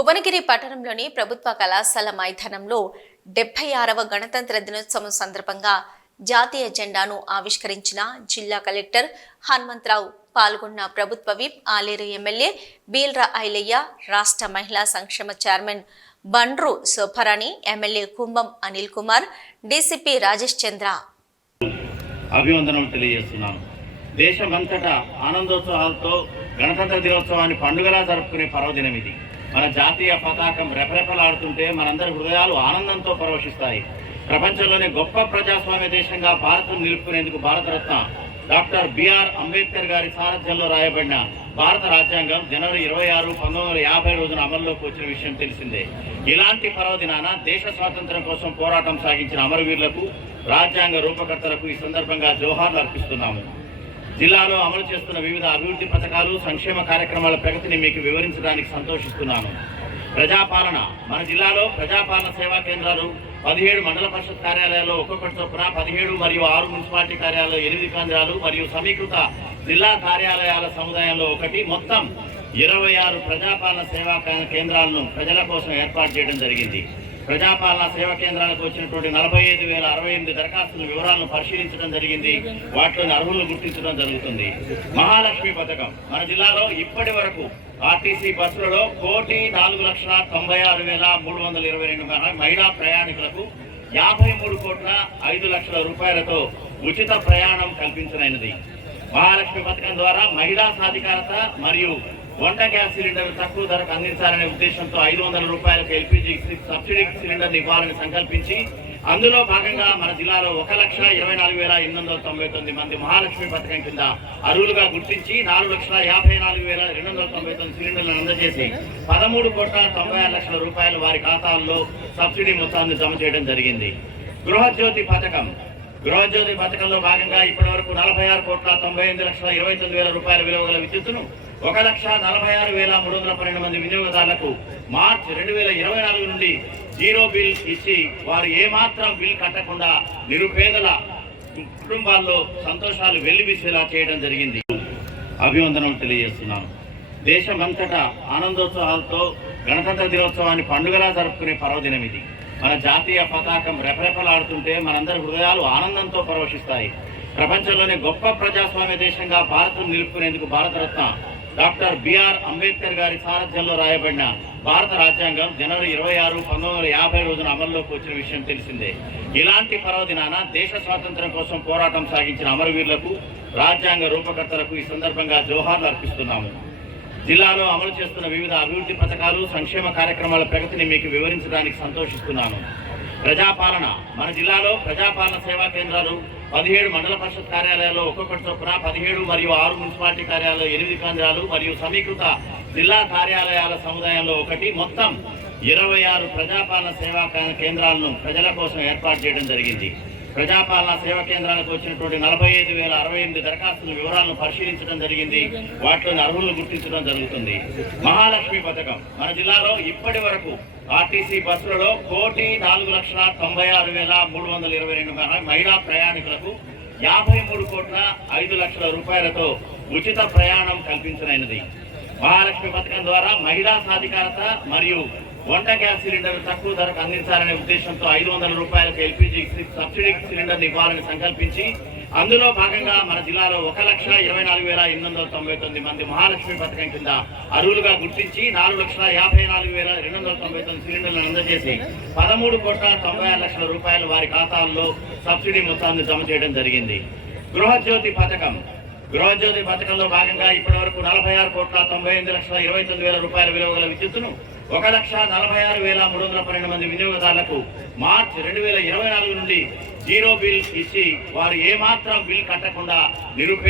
భువనగిరి పట్టణంలోని ప్రభుత్వ కళాశాల మైదానంలో డెబ్బై ఆరవ గణతంత్ర దినోత్సవం సందర్భంగా జాతీయ జెండాను ఆవిష్కరించిన జిల్లా కలెక్టర్ హనుమంతరావు పాల్గొన్న ప్రభుత్వ విప్ ఆలేరు ఎమ్మెల్యే బీల్రా ఐలయ్య రాష్ట్ర మహిళా సంక్షేమ chairman Bandru Shobharani MLA Kumbham Anil Kumar DCP Rajesh Chandra. అభివందనం తెలియజేస్తున్నాను. దేశమంతటా ఆనందోత్సవాలతో గణతంత్ర దినోత్సవాన్ని పండుగలా జరుపుకునే పర్వదినం ఇది. మన జాతీయ పతాకం రెపరెపలాడుతుంటే మనందరి హృదయాలు ఆనందంతో పరవశిస్తాయి ప్రపంచంలోనే గొప్ప ప్రజాస్వామ్య దేశంగా భారత్ను నిలుపుకునేందుకు భారతరత్న డాక్టర్ బిఆర్ అంబేద్కర్ గారి సారథ్యంలో రాయబడిన భారత రాజ్యాంగం జనవరి ఇరవై ఆరు పంతొమ్మిది వందల యాభై రోజున అమల్లోకి వచ్చిన విషయం తెలిసిందే. ఇలాంటి పర్వదినాన దేశ స్వాతంత్రం కోసం పోరాటం సాగించిన అమరవీరులకు రాజ్యాంగ రూపకర్తలకు ఈ సందర్భంగా జోహార్లు అర్పిస్తున్నాము. జిల్లాలో అమలు చేస్తున్న వివిధ అభివృద్ధి పథకాలు సంక్షేమ కార్యక్రమాల ప్రగతిని మీకు వివరించడానికి సంతోషిస్తున్నాను. ప్రజాపాలన. మన జిల్లాలో ప్రజాపాలన సేవా కేంద్రాలు పదిహేడు మండల పరిషత్ కార్యాలయాల్లో ఒక్కొక్కటి చొప్పున పదిహేడు మరియు ఆరు మున్సిపాలిటీ కార్యాలయాల్లో ఎనిమిది కేంద్రాలు మరియు సమీకృత జిల్లా కార్యాలయాల సముదాయంలో ఒకటి. మొత్తం ఇరవై ఆరు ప్రజాపాలన సేవా కేంద్రాలను ప్రజల కోసం ఏర్పాటు చేయడం జరిగింది. ప్రజాపాలన సేవా కేంద్రాలకు వచ్చినటువంటి నలభై ఐదు వేల అరవై ఎనిమిది దరఖాస్తుల వివరాలను పరిశీలించడం జరిగింది. వాటిలోని అర్హులను గుర్తించడం జరుగుతుంది. మహాలక్ష్మి పథకం. మన జిల్లాలో ఇప్పటి వరకు ఆర్టీసీ బస్సులలో కోటి నాలుగు లక్షల తొంభై ఆరు వేల మూడు వందల ఇరవై రెండు మహిళా ప్రయాణికులకు యాభై మూడు కోట్ల ఐదు లక్షల రూపాయలతో ఉచిత ప్రయాణం కల్పించనైనది. మహాలక్ష్మి పథకం ద్వారా మహిళా సాధికారత మరియు వంట గ్యాస్ సిలిండర్ తక్కువ ధరకు అందించాలనే ఉద్దేశంతో ఐదు వందల రూపాయలకు ఎల్పిజి సబ్సిడీ సిలిండర్ ఇవ్వాలని సంకల్పించి అందులో భాగంగా మన జిల్లాలో ఒక లక్ష ఇరవై నాలుగు వేల ఎనిమిది వందల తొంభై తొమ్మిది మంది మహాలక్ష్మి పథకం కింద అర్హులుగా గుర్తించి నాలుగు లక్షల యాభై నాలుగు వేల రెండు వందల తొంభై తొమ్మిది సిలిండర్లను అందజేసి పదమూడు కోట్ల తొంభై ఆరు లక్షల రూపాయలు వారి ఖాతాల్లో సబ్సిడీ మొత్తాన్ని జమ చేయడం జరిగింది. గృహజ్యోతి పథకం. గృహజ్యోతి పథకంలో భాగంగా ఇప్పటి వరకు నలభై ఆరు కోట్ల తొంభై ఎనిమిది లక్షల ఇరవై తొమ్మిది వేల రూపాయల విలువ గల విద్యుత్తును ఒక లక్ష నలభై ఆరు వేల మూడు వందల పన్నెండు మంది వినియోగదారులకు మార్చ్ రెండు వేల ఇరవై నాలుగు నుండి జీరో బిల్ ఇచ్చి వారు ఏమాత్రం బిల్ కట్టకుండా నిరుపేదల కుటుంబాల్లో సంతోషాలు వెల్లివిసేలా చేయడం జరిగింది. అభివందనం తెలియజేస్తున్నాను. దేశమంతటా ఆనందోత్సవాలతో గణతంత్ర దినోత్సవాన్ని పండుగలా జరుపుకునే పర్వదినం ఇది. మన జాతీయ పతాకం రెపరెపలాడుతుంటే మనందరి హృదయాలు ఆనందంతో పరవశిస్తాయి ప్రపంచంలోనే గొప్ప ప్రజాస్వామ్య దేశంగా భారత్ను నిలుపుకునేందుకు Bharat Ratna doctor B R Ambedkar గారి సారథ్యంలో రాయబడిన భారత రాజ్యాంగం జనవరి ఇరవై ఆరు పంతొమ్మిది వందల యాభై రోజున అమల్లోకి వచ్చిన విషయం తెలిసిందే. ఇలాంటి పర్వదినాన దేశ స్వాతంత్రం కోసం పోరాటం సాగించిన అమరవీరులకు రాజ్యాంగ రూపకర్తలకు ఈ సందర్భంగా జోహార్లు అర్పిస్తున్నాము. జిల్లాలో అమలు చేస్తున్న వివిధ అభివృద్ధి పథకాలు సంక్షేమ కార్యక్రమాల ప్రగతిని మీకు వివరించడానికి సంతోషిస్తున్నాను. ప్రజాపాలన. మన జిల్లాలో ప్రజాపాలన సేవా కేంద్రాలు పదిహేడు మండల పరిషత్ కార్యాలయాల్లో ఒక్కొక్కటి చొప్పున పదిహేడు మరియు ఆరు మున్సిపాలిటీ కార్యాలయాల్లో ఎనిమిది కేంద్రాలు మరియు సమీకృత జిల్లా కార్యాలయాల సముదాయంలో ఒకటి. మొత్తం ఇరవై ఆరు ప్రజాపాలన సేవా కేంద్రాలను ప్రజల కోసం ఏర్పాటు చేయడం జరిగింది. ప్రజాపాలన సేవా కేంద్రాలకు వచ్చినటువంటి నలభై ఐదు వేల అరవై ఎనిమిది దరఖాస్తుల వివరాలను పరిశీలించడం జరిగింది. వాటిలోని అర్హులను గుర్తించడం జరుగుతుంది. మహాలక్ష్మి పథకం. మన జిల్లాలో ఇప్పటి వరకు ఆర్టీసీ బస్సులలో కోటి నాలుగు లక్షల తొంభై ఆరు వేల మూడు వందల ఇరవై రెండు మహిళా ప్రయాణికులకు యాభై మూడు కోట్ల ఐదు లక్షల రూపాయలతో ఉచిత ప్రయాణం కల్పించనైనది. మహాలక్ష్మి పథకం ద్వారా మహిళా సాధికారత మరియు వంట గ్యాస్ సిలిండర్ తక్కువ ధరకు అందించాలనే ఉద్దేశంతో ఐదు వందల రూపాయలకు ఎల్పిజి సబ్సిడీ సిలిండర్ ఇవ్వాలని సంకల్పించి అందులో భాగంగా మన జిల్లాలో ఒక లక్ష ఇరవై నాలుగు వేల ఎనిమిది వందల తొంభై తొమ్మిది మంది మహాలక్ష్మి పథకం కింద అరువులుగా గుర్తించి నాలుగు లక్షల యాభై నాలుగు వేల రెండు వందల తొంభై తొమ్మిది సిలిండర్లను అందజేసి పదమూడు కోట్ల తొంభై ఆరు లక్షల రూపాయలు వారి ఖాతాల్లో సబ్సిడీ మొత్తాన్ని జమ చేయడం జరిగింది. గృహజ్యోతి పథకం. గృహజ్యోతి పథకంలో భాగంగా ఇప్పటి వరకు నలభై ఆరు కోట్ల తొంభై ఎనిమిది లక్షల ఇరవై తొమ్మిది వేల రూపాయల విలువ గల విద్యుత్తును ఒక లక్ష నలభై ఆరు వేల మూడు వందల పన్నెండు మంది వినియోగదారులకు మార్చ్ రెండు వేల ఇరవై నాలుగు నుండి జీరో బిల్ ఇచ్చి వారు ఏమాత్రం బిల్ కట్టకుండా నిరుపేద